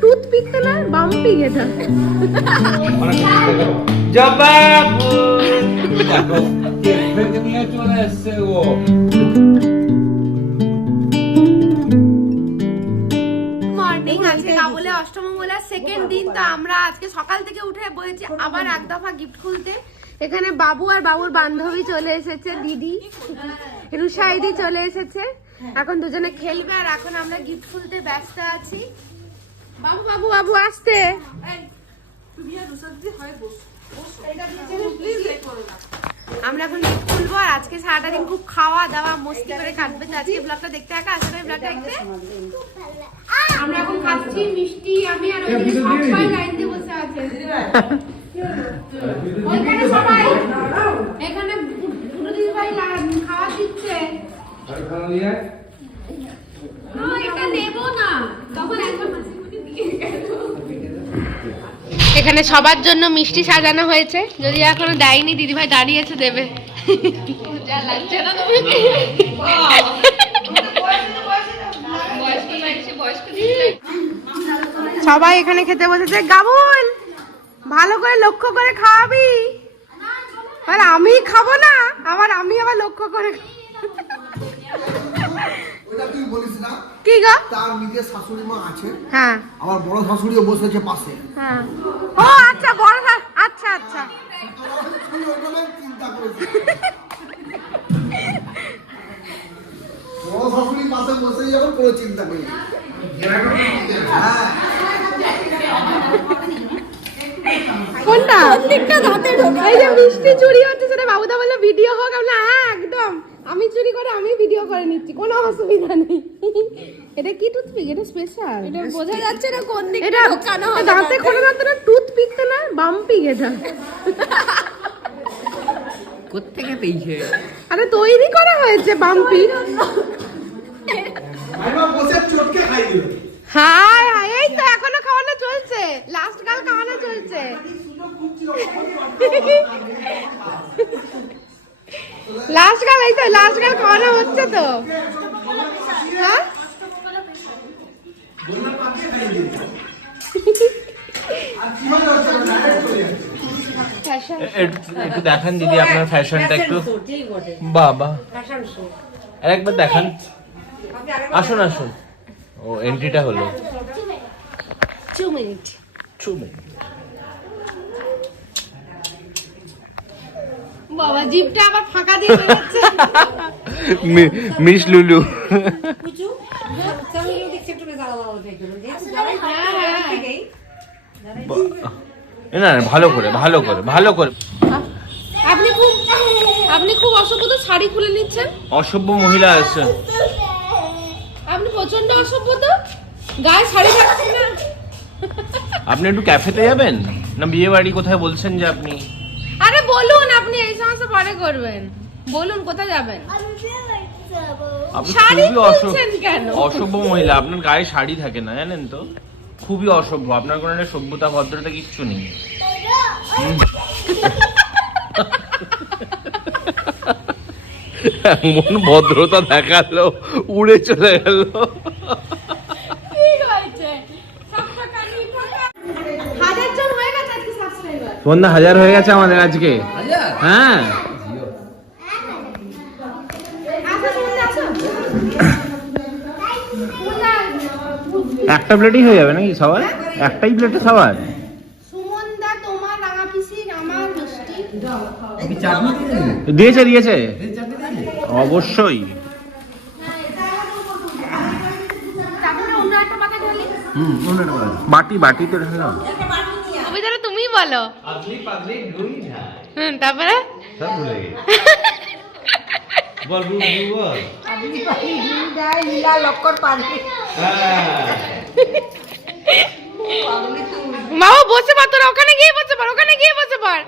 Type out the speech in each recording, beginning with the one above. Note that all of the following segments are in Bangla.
টুথপিকটা না বাম্পি এটা। জবাবু নিয়ে চলে এসছে ও সেকেন্ড দিন তো আমরা আজকে সকাল থেকে উঠে বলেছি আবার এক দফা গিফট খুলতে। এখানে বাবু আর বাবুর বান্ধবী চলে এসেছে দিদি। রুষাইদি চলে এসেছে। এখন দুজনে খেলবে আর এখন আমরা গিফট খুলতে ব্যস্ত আছি। বাবু বাবু বাবু আসতে। আমরা এখন গিফট খুলবো? আর আজকে সারাটা দিন খুব খাওয়া দাওয়া মস্তি করে কাটবে তো। আজকে ব্লগটা দেখতে থাকা আশা করি ব্লগটা দেখতে? আমরা এখন খাচ্ছি মিষ্টি আমি আর ওই সবাই লাইন দিয়ে বসে আছে। ওইখানে সবাই এখানে দুটো দিদি ভাই খাওয়া দিচ্ছে। না, এটা না তখন একবার মাসি মুখে দিয়ে গেল। এখানে সবার জন্য মিষ্টি সাজানো হয়েছে। যদি এখনও দেয়নি দিদিভাই দাঁড়িয়েছে দেবে। যা লাগছে না তুমি সবাই এখানে খেতে বসেছে। গাবুল ভালো করে লক্ষ্য করে খাওয়াবি। আর আমি খাব না আবার আমি আবার লক্ষ্য করে ওটা তুই বলিস না? কি গো? তার নিজের শাশুড়ি মা আছে। হ্যাঁ। আমার বড় শাশুড়িও বসেছে পাশে। হ্যাঁ। ও আচ্ছা বড় আচ্ছা আচ্ছা। আমি ওই চিন্তা করেছি বড় শাশুড়ি পাশে বসে যাবে কোনো চিন্তা করি হ্যাঁ। কোনটা? এই যে মিষ্টি চুরি হচ্ছে সেটা বাবুদা বলল ভিডিও হোক আমরা হ্যাঁ একদম। আমি চুরি করে আমি ভিডিও করে নিচ্ছি কোনো অসুবিধা নেই। এটা কি টুথপিক এটা স্পেশাল এটা বোঝা যাচ্ছে না কোন দিকে এটা ঢোকানো হবে দাঁতে কোনো দাঁতে না টুথপিক তো না বাম্পিক এটা। কোত্থেকে পেয়েছে? আরে তৈরি করা হয়েছে বাম্পি মাইমা বসে চটকে খাই দিল। হাই হাই এই তো এখনও খাওয়ানো চলছে। লাস্ট কাল খাওয়ানো চলছে। লাস্ট কাল এই তো লাস্ট কাল খাওয়ানো হচ্ছে তো। হ্যাঁ? একটু দেখান দিদি আপনার ফ্যাশনটা একটু। বাবা। আর একবার দেখান। আসুন আসুন। ও এন্ট্রিটা হলো। টু মিনিট বাবা জিপটা আবার ফাঁকা দিয়ে বেরোচ্ছে মিস লুলু। না না, ভালো করে ভালো করে ভালো করে। আপনি খুব আপনি খুব অসভ্য তো শাড়ি খুলে নিচ্ছেন? অসভ্য মহিলা আছে। আপনি প্রচণ্ড অসভ্য তো গায়ে শাড়ি থাকছে না। আপনি একটু ক্যাফেতে যাবেন? না বিয়ে বাড়ি কোথায় বলছেন যে আপনি? আরে বলুন আপনি এই সমস্ত পরে করবেন। বলুন কোথায় যাবেন? আপনি শাড়ি খুবই অসভ্য খুলছেন কেন? অসভ্য মহিলা আপনার গায়ে শাড়ি থাকে না জানেন তো? খুবই অসভ্য আপনার কোনো একটা সভ্যতা ভদ্রতা কিচ্ছু নেই। এমন ভদ্রতা দেখাল উড়ে চলে গেল ঠিক হয়েছে হাজার জন হয়ে গেছে আজকে সাবস্ক্রাইবার সন্ধ্যা হাজার হয়ে গেছে আমাদের আজকে। হ্যাঁ। একটা প্লেটই হয়ে যাবে নাকি সবার? একটাই প্লেটে সবার? দিয়েছে দিয়েছে। অবশ্যই। একটা পাতা ঢালি বাটি বাটি তো ঢালাম কবিতাটা তুমি বলো হুম তারপরে বল বল মামা বসে পার তোরা ওখানে গিয়ে বসে পার ওখানে গিয়ে বসে পার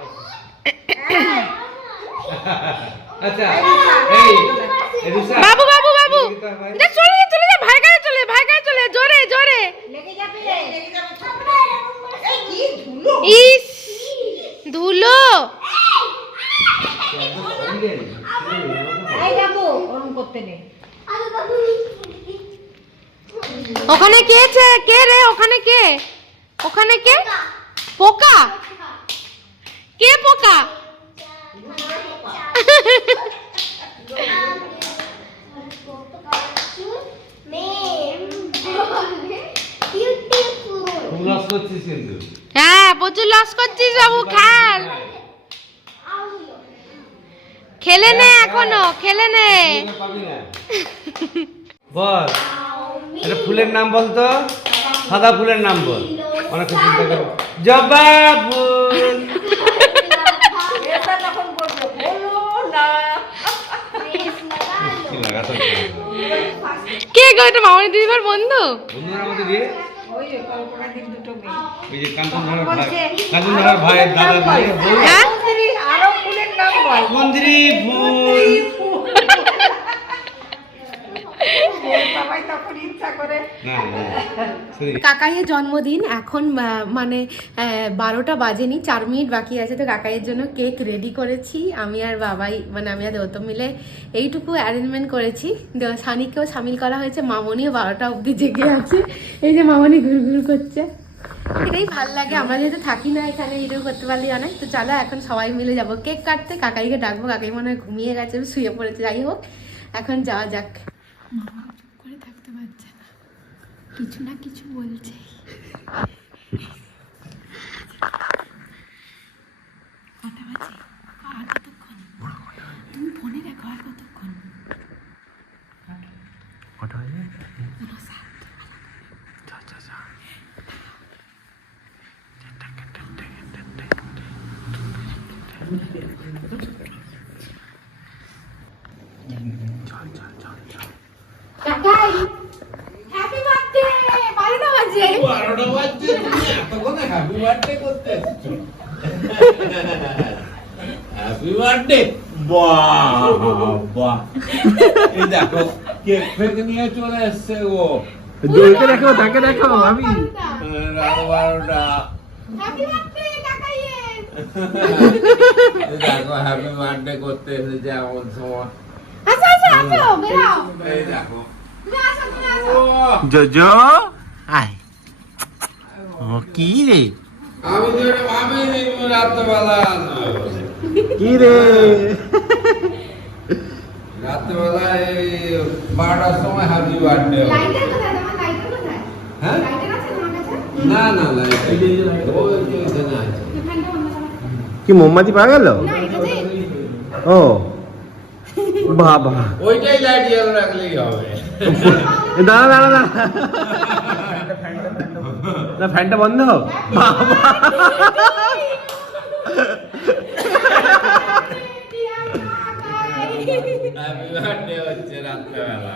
আচ্ছা বাবু বাবু বাবু চলে যা চলে যা ভাই কাছে চলে যা, জোরে জোরে ইস ধুলো ওখানে কে আছে কে রে ওখানে কে ওখানে কে পোকা কে পোকা খুব লস করছিস কিন্তু হ্যাঁ প্রচুর লস করছিস বাবু খেল। খেলে নে এখনও খেলে নে। বল। এটা ফুলের নাম বল তো সাদা ফুলের নাম বল। অনেক চিন্তা করো জবা ফুল কি লাগাতো কে গো এটা মামনি দিদিবার বন্ধু? বন্ধুরা মধ্যে দিয়ে? ওই যে কাঞ্চন ধারার ভাই কাঞ্চন ধারার ভাইয়ের দাদার ভাই বউ হ্যাঁ মন্দিরি ফুল না না সরি কাকাইয়ের জন্মদিন এখন মানে বারোটা বাজেনি চার মিনিট বাকি আছে তো কাকাইয়ের জন্য কেক রেডি করেছি। আমি আর বাবাই মানে আমি আর গৌতম মিলে এইটুকু অ্যারেঞ্জমেন্ট করেছি। সানিকেও সামিল করা হয়েছে মামনিও বারোটা অবধি জেগে আছে। এই যে মামনি ঘুর ঘুর করছে। এটাই ভালো লাগে আমরা যেহেতু থাকি না এখানে ভিডিও করতে পারলি অনেক তো চলো এখন সবাই মিলে যাব। কেক কাটতে কাকাইকে ডাকবো কাকাই মনে হয় ঘুমিয়ে গেছে শুয়ে পড়েছে। যাই হোক এখন যাওয়া যাক মামা চুপ করে থাকতে পারছে না কিছু না কিছু বলছে। কটা বাজে? আর কতক্ষণ? তুমি ফোনে দেখো আর কতক্ষণ? কাকাই! হ্যাপি বার্থডে বারোটা বাজে বারোটা বাজছে তুমি এতক্ষণে হ্যাপি বার্থডে করতে এসেছ হ্যাপি বাহ বাহ এই দেখো কেক ফেক নিয়ে চলে এসছে গো দইকে দেখো তাকে দেখো আমি রাত বারোটা হ্যাপি বার্থডে কাকাইয়ের এই দেখো হ্যাপি বার্থডে করতে এসেছে এমন সময় আচ্ছা আচ্ছা দেখো জোজো আয় কি রে? আমি তো তুমি রাত্রেবেলা আসবে কি রে? রাত্রেবেলা এই বারোটার সময় হ্যাপি বার্থডে হ্যাঁ? লাইটার আছে তোমার কাছে? না না কি মোমবাতি পাওয়া গেল ও। বাবা। ওইটাই লাইট জ্বালা রাখলেই হবে। দাঁড়া দাঁড়া দাঁড়া। না ফ্যানটা বন্ধ? হ্যাপি বার্থডে হচ্ছে রাত্রেবেলা।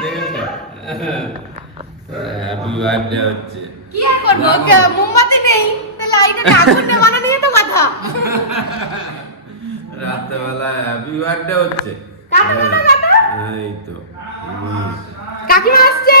দেখেছ হ্যাপি বার্থডে হচ্ছে। কি আর করব? মোমবাতি নেই। তাহলে আগুন নিয়ে তো কথা। রাত্রেবেলা হ্যাপি বার্থডে হচ্ছে। কাটো, কাটো, কাটো। এই তো কাকিমা আসছে।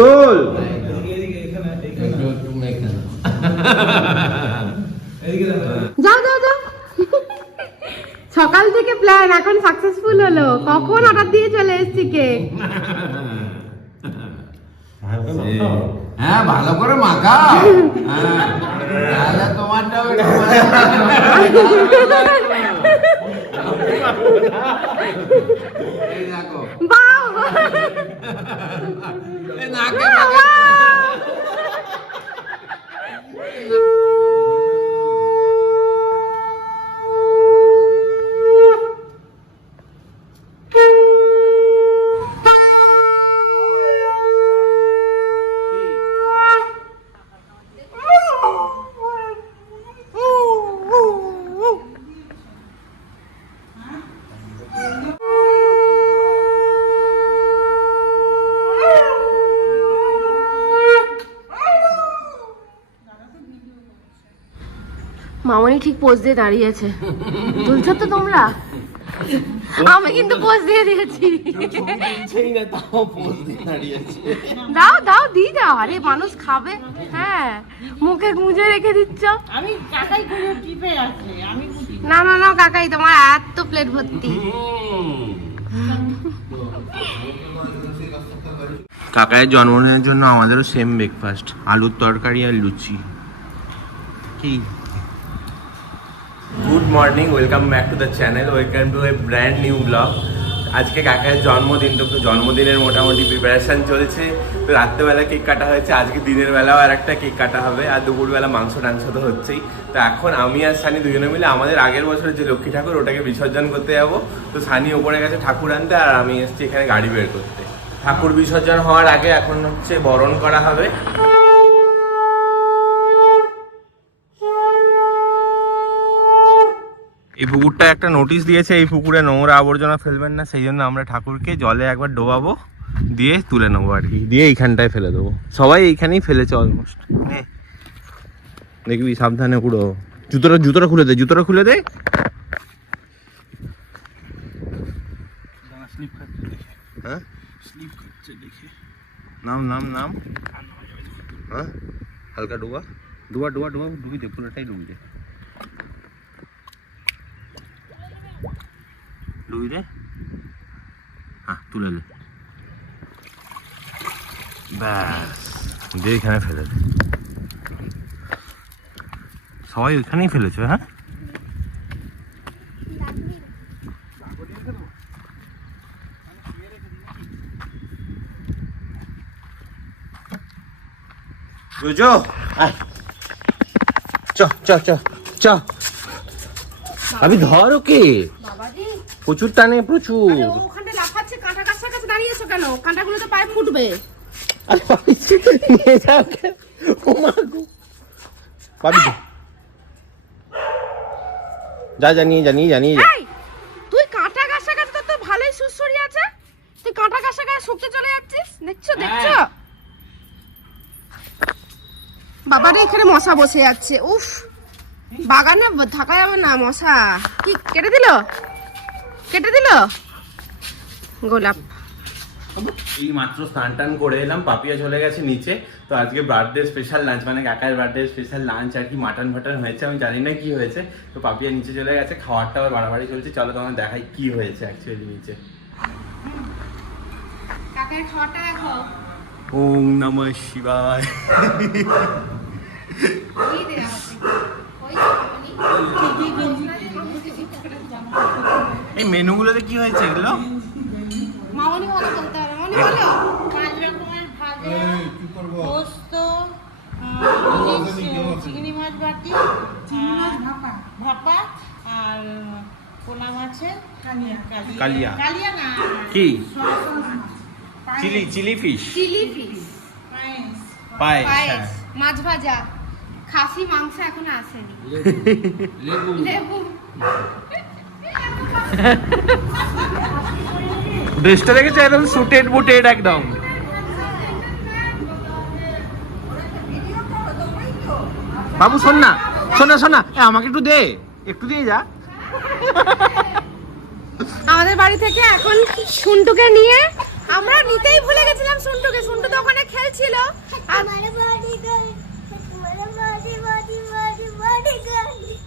তোল। নাও। যাও যাও যাও। সকাল থেকে প্ল্যান এখন সাকসেসফুল হলো। কখন অর্ডার দিয়ে চলে এসেছি কেক হ্যাঁ ভালো করে মাখা। হ্যাঁ। তাহলে তোমারটাও দেখো বাহ এই মামনি ঠিক পোজ দিয়ে দাঁড়িয়েছে তুলছো তো তোমরা? আমি কিন্তু পোজ দিয়ে দিয়েছি। সেই না তাও পোজ দিয়ে দাঁড়িয়েছে দাও দাও দি দাও। আরে মানুষ খাবে। হ্যাঁ মুখে গুঁজে রেখে দিচ্ছ। আমি কাকাই টিপে আছে আমি না। না না কাকাই তোমার এত প্লেট ভর্তি। কাকায়ের জন্মদিনের জন্য আমাদেরও সেম ব্রেকফাস্ট আলুর তরকারি আর লুচি। কি? Good morning welcome back to the channel welcome to a brand new blog আজকে কাকায়ের জন্মদিন, তো জন্মদিনের মোটামুটি প্রিপারেশন চলছে। তো রাত্রেবেলা কেক কাটা হয়েছে, আজকে দিনের বেলাও আর একটা কেক কাটা হবে, আর দুপুরবেলা মাংস টাংস তো হচ্ছেই। তো এখন আমি আর সানি দুজনে মিলে আমাদের আগের বছরের যে লক্ষ্মী ঠাকুর, ওটাকে বিসর্জন করতে যাব। তো সানি ওপরে গেছে ঠাকুর আনতে, আর আমি এসেছি এখানে গাড়ি বের করতে। ঠাকুর বিসর্জন হওয়ার আগে এখন হচ্ছে বরণ করা হবে। এই পুকুরটা একটা নোটিশ দিয়েছে এই পুকুরে নোংরা আবর্জনা ফেলবেন না সেই জন্য আমরা ঠাকুরকে জলে একবার ডোবাবো দিয়ে তুলে নেব আর কি। দিয়ে এইখানটায় ফেলে দেবো। সবাই এইখানেই ফেলেছে অলমোস্ট হ্যাঁ। দেখবি সাবধানে পুরো। জুতোটা জুতোটা খুলে দে জুতোটা খুলে দে। হ্যাঁ? নাম নাম নাম। হ্যাঁ? হালকা ডুবা। ডুবা ডুবা ডুবা ডুবি দে পুরোটাই ডুবি দে। দে হ্যাঁ তুলে দে ব্যাস দিয়ে এখানে ফেলে দে। সবাই ওইখানেই ফেলেছে হ্যাঁ? রোজো চ চ চ চ। আমি ধর ওকে প্রচুর টানে প্রচুর। ওখানে লাফাচ্ছে কাঁটা গাছের কাছে দাঁড়িয়েছো কেন? কাঁটাগুলো তো পায়ে ফুটবে। আরে বাবি, নিয়ে যাও ও মা গো। বাবি যা। যা যা নিয়ে যা নিয়ে যা নিয়ে যা। তুই কাঁটা গাছের কাছে তো তোর ভালোই সুসুরি আছে। তুই কাঁটা গাছের কাছে শুকতে চলে যাচ্ছিস? দেখছ দেখছ? বাবারে এখানে মশা বসে যাচ্ছে উফ বাগানে থাকা যাবে না মশা। কি কেটে দিল? কেটে দিল? গোলাপ। এই মাত্র স্নান টান করে এলাম পাপিয়া চলে গেছে নিচে। তো আজকে বার্থডে স্পেশাল লাঞ্চ মানে কাকার বার্থডে স্পেশাল লাঞ্চ আর কি মাটন ফাটন হয়েছে আমি জানি না কি হয়েছে। তো পাপিয়া নিচে চলে গেছে খাওয়ার টাওয়ার বাড়াবাড়ি চলছে। চলো তোমার দেখাই কি হয়েছে অ্যাকচুয়ালি নিচে। ওম নম শিবায়। ওই। এই মেনুগুলোতে কি হয়েছে এগুলো? মামনি বলতে বলো। পাঁচ রকমের ভাজা পোস্ত চিংড়ি মাছ বাটি আর ভাপা। আর পোলা মাছের কালিয়া। কালিয়া। কালিয়া। না কি? Chilli chilli fish? Chilli fish. পায়েস। পায়েস পায়েস। মাছ ভাজা। খাসি মাংস এখনও আসেনি। লেবু। ড্রেসটা দেখেছে? একদম সুটেড বুটেড একদম। বাবু শোন না শোন না শোন না। এ, আমাকে একটু দে একটু দিয়ে যা। আমাদের বাড়ি থেকে এখন সুন্টুকে নিয়ে আমরা নিতেই ভুলে গেছিলাম সুন্টুকে। সুন্টু তো ওখানে খেলছিল। আর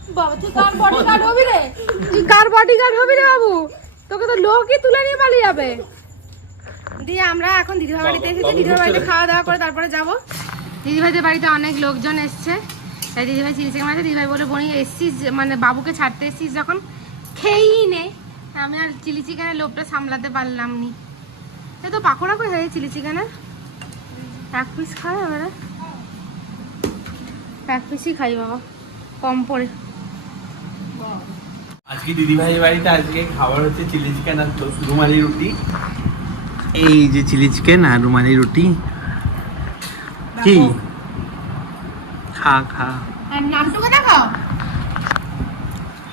বাবা তুই কার বডিগার্ড হবি রে? তুই কার বডিগার্ড হবি রে বাবু? তোকে তো লোকই তুলে নিয়ে পালিয়ে যাবে। দিয়ে আমরা এখন দিদিভাই বাড়িতে এসেছি। দিদিভাই বাড়িতে খাওয়া দাওয়া করে তারপরে যাব। দিদিভাইদের বাড়িতে অনেক লোকজন এসছে। তাই দিদিভাই চিলি চিকেন আছে দিদিভাই বলে বনি এসছিস যে- মানে বাবুকে ছাড়তে এসছিস যখন? খেয়েই নে। আমি আর চিলি চিকেনের লোভটা সামলাতে পারলাম নি এ তো পাকোড়া করে হয় চিলি চিকেনের এক পিস খাই এবারে। এক পিসই খাই বাবা কম পড়ে। আজকে দিদিভাই বাড়িতে আজকে খাবার হচ্ছে চিলি চিকেন আর রুমালি রুটি। এই যে চিলি চিকেন আর রুমালি রুটি। কি? খা খা।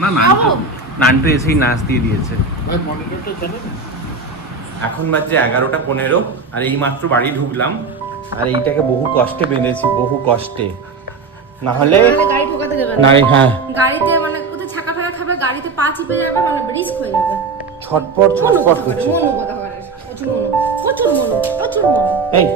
না নানটু। নানটু এসেই নাচ দিয়ে দিয়েছে। এখন বাজছে এগারোটা পনেরো আর এই মাত্র বাড়ি ঢুকলাম। আর এইটাকে বহু কষ্টে বেঁধেছি বহু কষ্টে। না হলে নাহলে গাড়ি ঠোকাতে হয়ে যাবে নারী হ্যাঁ। গাড়িতে মানে খাবে গাড়িতে পা চিপে যাবে মানে রিস্ক হয়ে যাবে। ছটপট ছটপট করছে। মনো কথা করে প্রচুর মনো প্রচুর মনো প্রচুর মনো। এই